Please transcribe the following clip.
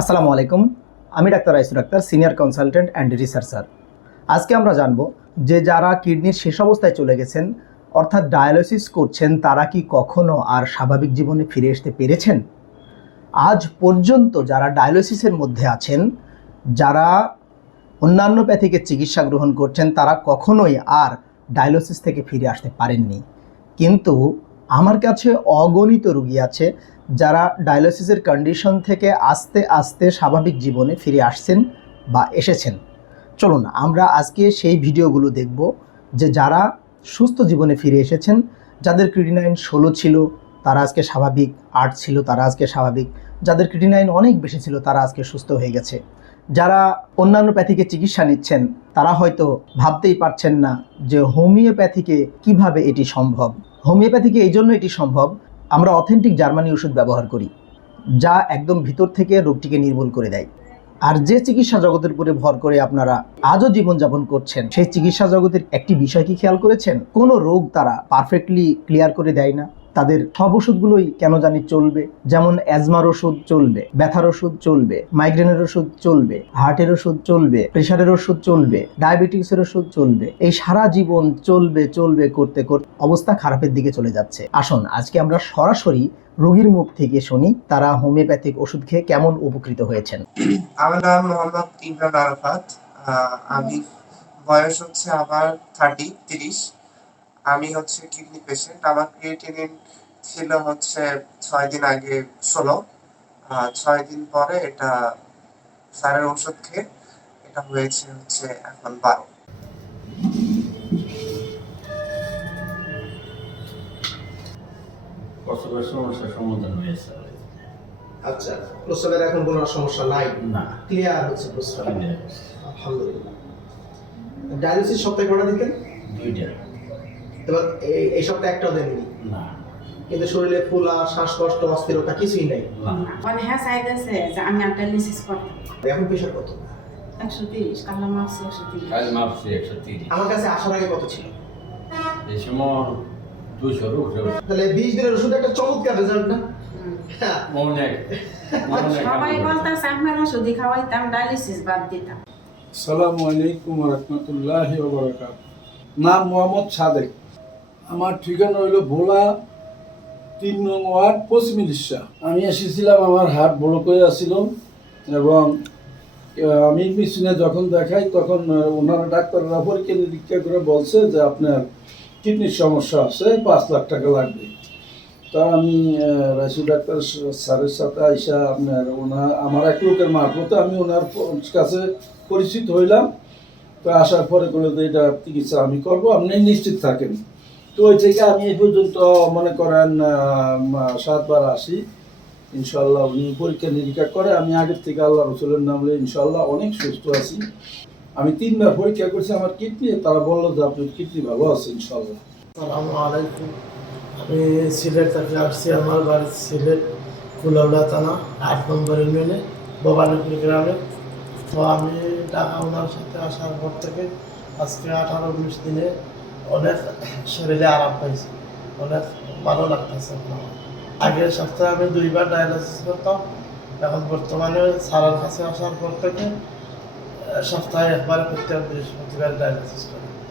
আসসালামু আলাইকুম। আমি ডাক্তার Raisul Akter, senior consultant and researcher. আজকে আমরা জানব যে যারা কিডনির শেষ অবস্থায় চলে গেছেন, অর্থাৎ ডায়ালিসিস করছেন, তারা কি কখনো আর স্বাভাবিক জীবনে ফিরে আসতে পেরেছেন? আজ পর্যন্ত যারা ডায়ালিসিসের মধ্যে আছেন, যারা অন্যান্য প্যাথিকের চিকিৎসা গ্রহণ করছেন, তারা কখনোই আর ডায়ালিসিস থেকে ফিরে আসতে পারেননি। কিন্তু আমার কাছে অগণিত রোগী আছে যারা ডায়ালিসিসের কন্ডিশন থেকে আস্তে আস্তে স্বাভাবিক জীবনে ফিরে আসছেন বা এসেছেন। চলুন আমরা আজকে সেই ভিডিওগুলো দেখব যে যারা সুস্থ জীবনে ফিরে এসেছেন, যাদের ক্রিটিনাইন 16 ছিল তারা আজকে স্বাভাবিক, 8 ছিল তারা আজকে স্বাভাবিক, যাদের ক্রিটিনাইন অনেক বেশি ছিল তারা আজকে সুস্থ হয়ে গেছে। যারা অন্যান্য প্যাথিকে চিকিৎসা নিচ্ছেন তারা হয়তো ভাবতেই পারছেন না যে হোমিওপ্যাথিকে কিভাবে এটি সম্ভব। হোমিওপ্যাথিকে এই জন্য এটি সম্ভব, আমরা অথেন্টিক জার্মানি ওষুধ ব্যবহার করি যা একদম ভিতর থেকে রোগটিকে নির্মূল করে দেয়। আর যে চিকিৎসা জগতের উপরে ভর করে আপনারা আজও জীবনযাপন করছেন, সেই চিকিৎসা জগতের একটি বিষয় কি খেয়াল করেছেন? কোনো রোগ তারা পারফেক্টলি ক্লিয়ার করে দেয় না। তাদের সব ওষুধগুলোই কেন জানি চলবে, যেমন অ্যাজমার ওষুধ চলবে, ব্যথার ওষুধ চলবে, মাইগ্রেনের ওষুধ চলবে, হার্টের ওষুধ চলবে, প্রেশারের ওষুধ চলবে, ডায়াবেটিক্সের ওষুধ চলবে। এই সারা জীবন চলবে চলবে করতে করতে অবস্থা খারাপের দিকে চলে যাচ্ছে। আসুন আজকে আমরা সরাসরি রোগীর মুখ থেকে শুনি তারা হোমিওপ্যাথিক ওষুধ খেয়ে কেমন উপকৃত হয়েছেন। আমার নাম মোহাম্মদ ইমরান আরাফাত। আমি বয়স হচ্ছে আমার 30। আমি হচ্ছে কিডনি পেশেন্ট। আমার ক্রিয়েটিনিন ছিল হচ্ছে 6 দিন আগে 16, 6 দিন পরে এটা স্যারের ওষুধ খেয়ে এটা হয়েছে হচ্ছে এখন 12। প্রসবের সমস্যার সমাধান হয়েছে। আচ্ছা, প্রস্রাবের এখন কোনো সমস্যা নাই? না, ক্লিয়ার হচ্ছে প্রস্রাব, আলহামদুলিল্লাহ। ডায়ালিসিস সপ্তাহে কটা দিতেন? 2টা। এবার এই সপ্তাহে একটাও দেননি? না, কিন্তু শরীরে ফুলা, শ্বাসকষ্ট, অস্থিরতা কিছুই নেই? না। মানে হ্যাঁ চাইতেছে যে আমি ডায়ালিসিস করতাম। এখন প্রেশার কত? 130, কাল মাপছি 130। কাল মাপছি 130। আমার কাছে আসার আগে কত ছিল? এই সময় 200 উপরে। তাহলে 20 দিনের ওষুধ একটা চমৎকার রেজাল্ট না? অনেক সবাই বলতেছে আপনার ওষুধ খাওয়াইতাম, ডায়ালিসিস বাদ দিতাম। আসসালামু আলাইকুম রহমতুল্লাহি ওয়া বারাকাতুহু। নাম মোহাম্মদ সাদেক। আমার ঠিকানা হইল ভোলা 3 নং ওয়ার্ড, পশ্চিম ইলিশা। আমি এসেছিলাম, আমার হার্ট ব্লক হয়ে আছিল এবং আমি মেশিনে যখন দেখাই তখন ওনারা ডাক্তাররা পরীক্ষা নিরীক্ষা করে বলছে যে আপনার কিডনির সমস্যা আছে, 5 লাখ টাকা লাগবে। তা আমি রাইসুল ডাক্তার স্যারের সাথে আইসা আমার এক লোকের মারফতে আমি ওনার কাছে পরিচিত হইলাম। তো আসার পরে বলে যে এটা চিকিৎসা আমি করবো, আপনি নিশ্চিত থাকেন। তো ওই থেকে আমি এই পর্যন্ত মনে করেন 7 বার আসি। ইনশাল্লাহ উনি পরীক্ষা নিরীক্ষা করে, আমি আগের থেকে আল্লাহ রসুলের নাম বলে ইনশাল্লাহ অনেক সুস্থ আছি। আমি 3 বার পরীক্ষা করছি আমার কিডনি, তারা বললো যে আপনার কিডনি ভালো আছে ইনশাল্লাহ। আসসালামু আলাইকুম। আমি সিলেট থেকে আসছি। আমার বাড়ি সিলেট কুলাউড়া থানা 8 নম্বর ইউনিয়নে ভবানীপুর গ্রামে। তো আমি ঢাকা ওনার সাথে আসার পর থেকে আজকে 18-19 দিনে অনেক শরীরে আরাম পাইছি, অনেক ভালো লাগতেছে। আগের সপ্তাহে আমি 2 বার ডায়ালিসিস করতাম, এখন বর্তমানে স্যারের কাছে আসার পর থেকে সপ্তাহে একবার প্রত্যেক বৃহস্পতিবার ডায়ালিসিস করি।